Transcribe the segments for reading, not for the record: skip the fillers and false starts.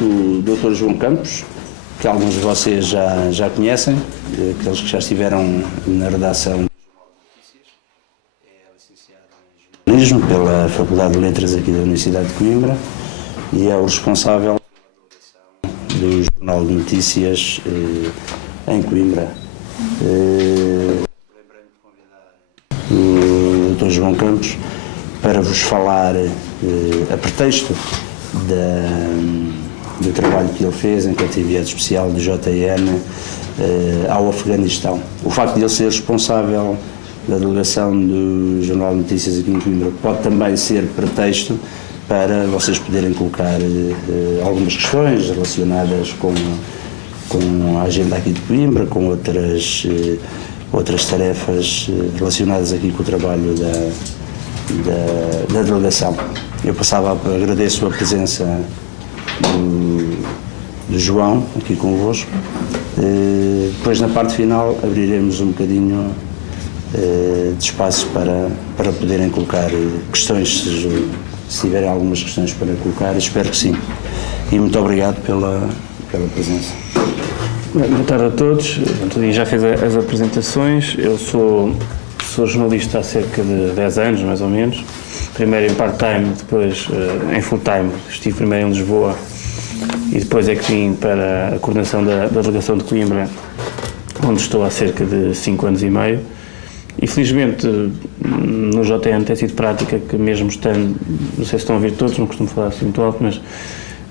o Dr. João Campos, que alguns de vocês já conhecem, aqueles que já estiveram na redação do Jornal de Notícias. É licenciado em Jornalismo pela Faculdade de Letras aqui da Universidade de Coimbra e é o responsável pela redação do Jornal de Notícias em Coimbra. Lembrei-me de convidar o Dr. João Campos para vos falar a pretexto do trabalho que ele fez enquanto enviado especial do JN ao Afeganistão. O facto de ele ser responsável da delegação do Jornal de Notícias aqui em Coimbra pode também ser pretexto para vocês poderem colocar algumas questões relacionadas com a agenda aqui de Coimbra, com outras tarefas relacionadas aqui com o trabalho da delegação. Eu agradeço a presença do João aqui convosco. Depois, na parte final, abriremos um bocadinho de espaço para poderem colocar questões, se tiverem algumas questões para colocar, espero que sim. E muito obrigado pela presença. Boa tarde a todos. O já fez as apresentações. Eu sou jornalista há cerca de 10 anos, mais ou menos. Primeiro em part-time, depois em full-time. Estive primeiro em Lisboa e depois é que vim para a coordenação da delegação de Coimbra, onde estou há cerca de 5 anos e meio. E felizmente no JN tem sido prática que mesmo estando, não sei se estão a ouvir todos, não costumo falar assim muito alto, mas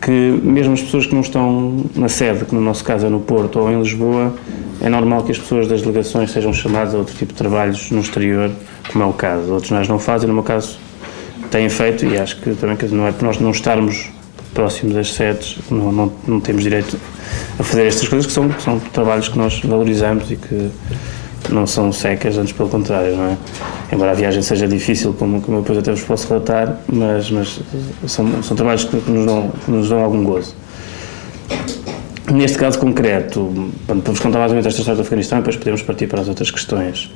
que mesmo as pessoas que não estão na sede, que no nosso caso é no Porto ou em Lisboa, é normal que as pessoas das delegações sejam chamadas a outro tipo de trabalhos no exterior, como é o caso. Outros nós não fazem, no meu caso têm feito, e acho que também não é por nós não estarmos próximos das sedes, não temos direito a fazer estas coisas, que são trabalhos que nós valorizamos e que não são secas, antes pelo contrário, não é? Embora a viagem seja difícil, como eu depois até vos posso relatar, mas são trabalhos que nos dão algum gozo. Neste caso concreto, para vos contar mais ou menos esta história do Afeganistão, depois podemos partir para as outras questões.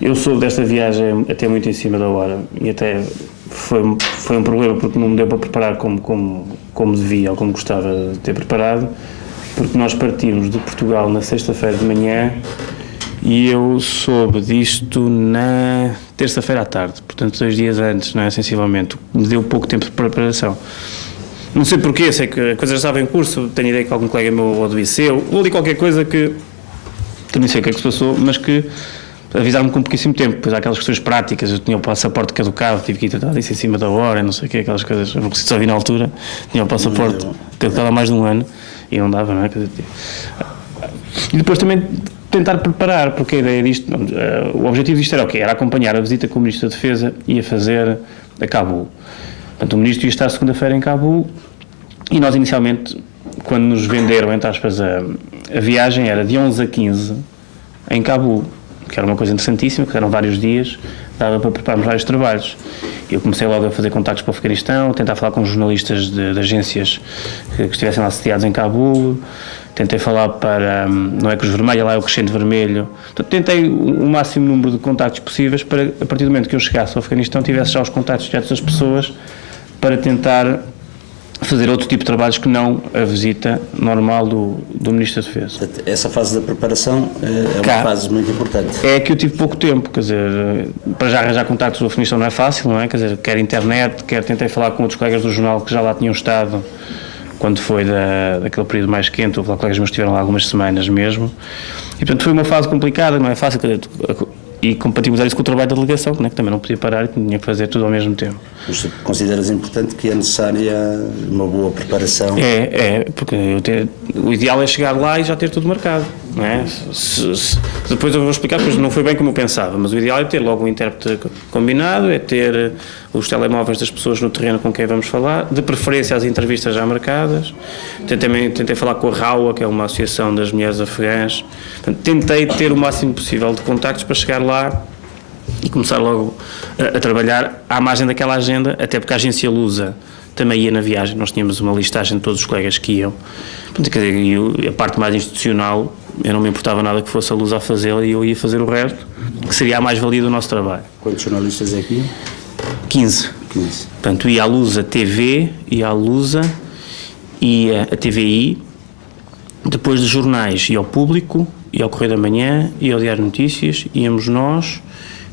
Eu soube desta viagem até muito em cima da hora e até foi um problema porque não me deu para preparar como devia ou como gostava de ter preparado, porque nós partimos de Portugal na sexta-feira de manhã e eu soube disto na terça-feira à tarde, portanto 2 dias antes, não é, sensivelmente. Me deu pouco tempo de preparação. Não sei porquê, sei que a coisa já estava em curso, tenho ideia que algum colega meu ou do IC, ou ali qualquer coisa que, também sei o que é que se passou, mas que avisaram-me com pouquíssimo tempo. Depois há aquelas questões práticas, eu tinha o passaporte caducado, tive que ir tratar disso em cima da hora, não sei o que, aquelas coisas, eu não preciso só vir na altura, tinha o passaporte caducado há mais de um ano e não dava, não é? E depois também tentar preparar, porque a ideia disto, o objetivo disto era o quê? Era acompanhar a visita que o Ministro da Defesa ia fazer a Cabul. Portanto, o Ministro ia estar segunda-feira em Cabul e nós inicialmente, quando nos venderam, entre aspas, a viagem, era de 11 a 15 em Cabul, que era uma coisa interessantíssima, que eram vários dias, dava para prepararmos vários trabalhos. Eu comecei logo a fazer contactos para o Afeganistão, tentar falar com jornalistas de agências que estivessem lá sediados em Cabul, tentei falar para, não é Cruz Vermelha, lá é o Crescente Vermelho. Então, tentei o máximo número de contactos possíveis para, a partir do momento que eu chegasse ao Afeganistão, tivesse já os contactos diretos das pessoas para tentar fazer outro tipo de trabalhos que não a visita normal do Ministro da Defesa. Essa fase da preparação é uma fase muito importante. É que eu tive pouco tempo, quer dizer, para já arranjar contactos do Afeganistão não é fácil, não é? Quer dizer, quer internet, tentei falar com outros colegas do jornal que já lá tinham estado quando foi daquele período mais quente, houve lá colegas meus que estiveram lá algumas semanas mesmo, e portanto foi uma fase complicada, não é fácil, e compatibilizar isso com o trabalho da delegação, que também não podia parar e tinha que fazer tudo ao mesmo tempo. Mas consideras importante que é necessária uma boa preparação? Porque o ideal é chegar lá e já ter tudo marcado, não é? Depois eu vou explicar, porque não foi bem como eu pensava, mas o ideal é ter logo um intérprete combinado, é ter os telemóveis das pessoas no terreno com quem vamos falar, de preferência as entrevistas já marcadas. Tentei falar com a RAUA, que é uma associação das mulheres afegãs. Portanto, tentei ter o máximo possível de contactos para chegar lá e começar logo a trabalhar à margem daquela agenda, até porque a agência Lusa também ia na viagem, nós tínhamos uma listagem de todos os colegas que iam. Portanto, quer dizer, a parte mais institucional, eu não me importava nada que fosse a Lusa a fazê-la e eu ia fazer o resto, que seria a mais-valia do nosso trabalho. Quantos jornalistas é que iam? 15. Portanto, ia à Lusa TV, ia à Lusa ia a TVI, depois dos jornais ia ao Público, ia ao Correio da Manhã, ia ao Diário de Notícias, íamos nós,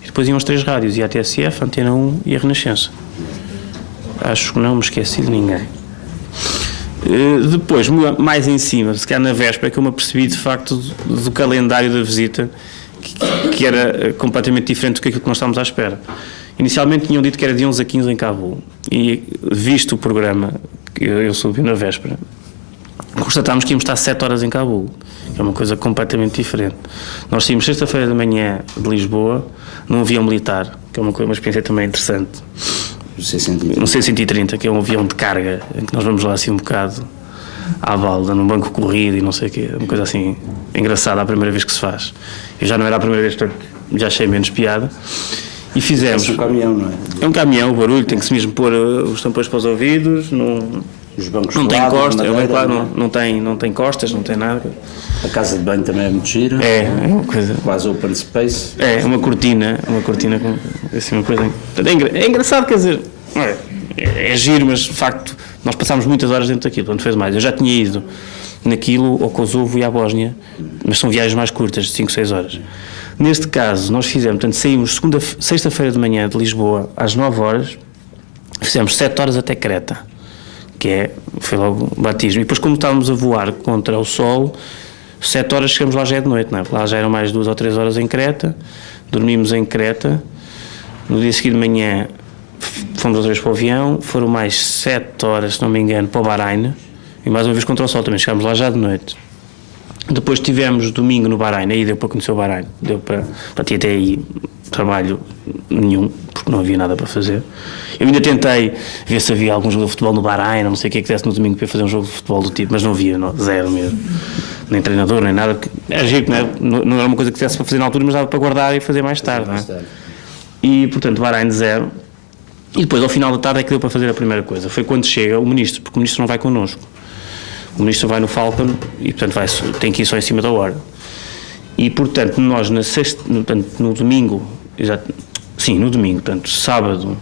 e depois iam as 3 rádios, ia a TSF, a Antena 1 e a Renascença. Acho que não me esqueci de ninguém. Depois, mais em cima, se calhar na véspera, que eu me apercebi de facto do calendário da visita, que era completamente diferente do que aquilo que nós estávamos à espera. Inicialmente tinham dito que era de 11 a 15 em Cabul, e visto o programa, que eu subi na véspera, constatámos que íamos estar 7 horas em Cabul, que é uma coisa completamente diferente. Nós saímos sexta-feira de manhã de Lisboa, num avião militar, que é uma experiência também interessante. No C-130, que é um avião de carga, em que nós vamos lá assim um bocado à balda, num banco corrido e não sei o quê, uma coisa assim engraçada, a primeira vez que se faz. Eu já não era a primeira vez, portanto já achei menos piada. E fizemos. É um caminhão, não é? É um caminhão, o barulho, tem que se mesmo pôr os tampões para os ouvidos, os bancos não tem costas, madeira, não tem costas, não tem nada. A casa de banho também é muito gira. É uma coisa. Quase open space. É uma cortina com assim, uma coisa. É engraçado, quer dizer, é giro, mas de facto nós passámos muitas horas dentro daquilo, portanto fez mais. Eu já tinha ido naquilo ao Kosovo e à Bósnia, mas são viagens mais curtas, de 5, 6 horas. Neste caso, nós fizemos, portanto, saímos sexta-feira de manhã de Lisboa às 9 horas, fizemos 7 horas até Creta, foi logo o batismo. E depois, como estávamos a voar contra o sol, 7 horas chegamos lá já é de noite, não é? Lá já eram mais 2 ou 3 horas em Creta, dormimos em Creta, no dia seguinte de manhã fomos outra vez para o avião, foram mais 7 horas, se não me engano, para o Bahrein, e mais uma vez contra o sol também, chegámos lá já de noite. Depois tivemos domingo no Bahrein, aí deu para conhecer o Bahrein, deu para ter até aí trabalho nenhum, porque não havia nada para fazer. Eu ainda tentei ver se havia algum jogo de futebol no Bahrein, não sei o que desse no domingo para fazer um jogo de futebol do tipo, mas não havia, zero mesmo. Nem treinador, nem nada, era giro, não era uma coisa que desse para fazer na altura, mas dava para guardar e fazer mais tarde. Não é? E, portanto, Bahrein zero. E depois, ao final da tarde, é que deu para fazer a primeira coisa. Foi quando chega o ministro, porque o ministro não vai connosco. O ministro vai no Falcon e, portanto, tem que ir só em cima da hora. E, portanto, nós no domingo, no domingo, portanto, sábado,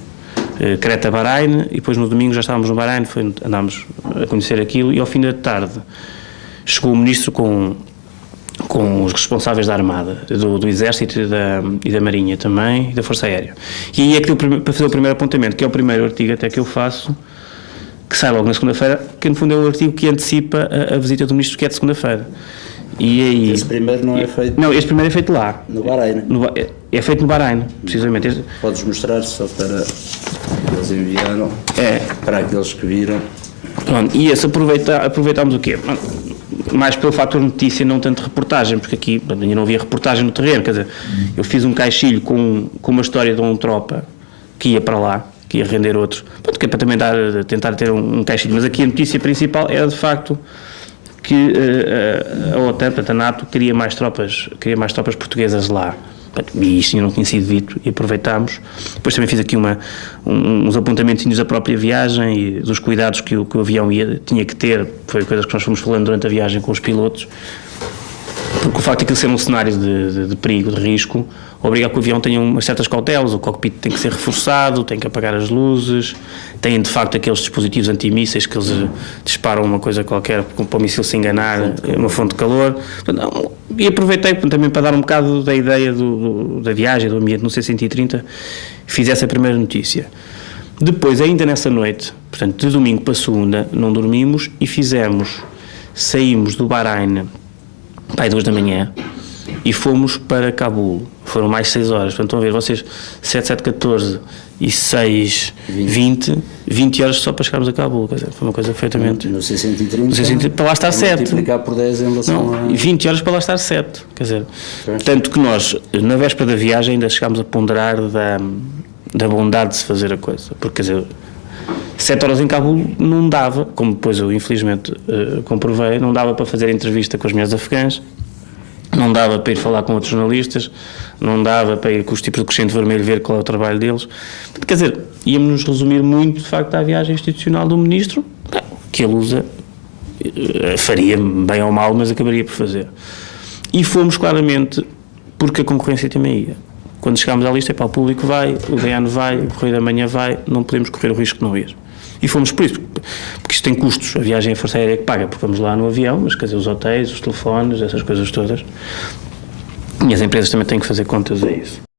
Creta-Bahrein, e depois no domingo já estávamos no Bahrein, andámos a conhecer aquilo, e ao fim da tarde chegou o ministro com os responsáveis da Armada, do Exército e da Marinha também, e da Força Aérea. E aí é que deu para fazer o primeiro apontamento, que é o primeiro artigo até que eu faço, que sai logo na segunda-feira, que no fundo é o artigo que antecipa a visita do ministro, que é de segunda-feira. E aí, esse primeiro não é feito? Não, este primeiro é feito lá. No Bahrein? É feito no Bahrein, precisamente. Podes mostrar só para... Eles enviaram para aqueles que viram. Pronto, e esse aproveitámos o quê? Mais pelo fator notícia, não tanto reportagem, porque aqui ainda não havia reportagem no terreno, quer dizer, eu fiz um caixilho com uma história de um tropa que ia para lá, que ia render outro, que é para também tentar ter um caixilho, mas aqui a notícia principal era de facto que a OTAN, portanto a NATO, queria mais tropas portuguesas lá. E isto ainda não tinha sido dito e aproveitámos. Depois também fiz aqui uns apontamentos da própria viagem e dos cuidados que o avião tinha que ter. Foi coisas que nós fomos falando durante a viagem com os pilotos, porque o facto de aquilo ser um cenário de perigo, de risco, obriga a que o avião tenha umas certas cautelas. O cockpit tem que ser reforçado, tem que apagar as luzes, tem de facto aqueles dispositivos antimísseis que eles disparam uma coisa qualquer para o míssil se enganar, uma fonte de calor. E aproveitei também para dar um bocado da ideia da viagem, do ambiente no C-130, fiz essa primeira notícia. Depois, ainda nessa noite, portanto de domingo para segunda, não dormimos e saímos do Bahrein às 2 da manhã e fomos para Cabul. Foram mais 6 horas, portanto estão a ver vocês, 7, 7, 14 e 6, 20 horas só para chegarmos a Cabul, quer dizer, foi uma coisa perfeitamente... No C-130 para lá estar 7. Multiplicar por 10 em relação a... 20 horas para lá estar 7, quer dizer, tanto que nós, na véspera da viagem, ainda chegámos a ponderar da bondade de se fazer a coisa, porque, quer dizer, 7 horas em Cabul não dava, como depois eu infelizmente comprovei, não dava para fazer entrevista com as mulheres afegãs, não dava para ir falar com outros jornalistas, não dava para ir com os tipos de crescente vermelho ver qual é o trabalho deles. Quer dizer, íamos resumir muito de facto à viagem institucional do ministro, que ele usa, faria bem ou mal, mas acabaria por fazer. E fomos claramente porque a concorrência também ia. Quando chegámos à lista, o público vai, o DN vai, o Correio da Manhã vai, não podemos correr o risco de não ir. E fomos por isso, porque porque isto tem custos, a viagem é a Força Aérea que paga, porque vamos lá no avião, mas quer dizer, os hotéis, os telefones, essas coisas todas, e as empresas também têm que fazer contas a isso.